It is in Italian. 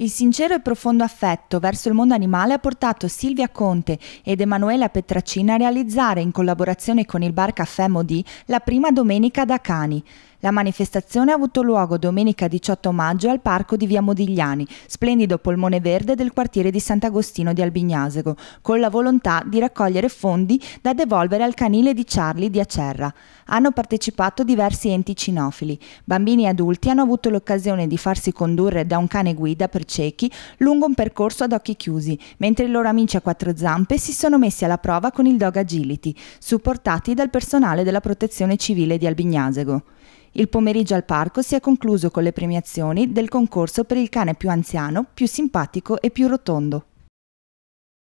Il sincero e profondo affetto verso il mondo animale ha portato Silvia Conte ed Emanuela Petracina a realizzare, in collaborazione con il bar Caffè Modì, la prima Domenica da Cani. La manifestazione ha avuto luogo domenica 18 maggio al parco di Via Modigliani, splendido polmone verde del quartiere di Sant'Agostino di Albignasego, con la volontà di raccogliere fondi da devolvere al canile di Charlie di Acerra. Hanno partecipato diversi enti cinofili. Bambini e adulti hanno avuto l'occasione di farsi condurre da un cane guida per ciechi lungo un percorso ad occhi chiusi, mentre i loro amici a quattro zampe si sono messi alla prova con il Dog Agility, supportati dal personale della Protezione Civile di Albignasego. Il pomeriggio al parco si è concluso con le premiazioni del concorso per il cane più anziano, più simpatico e più rotondo.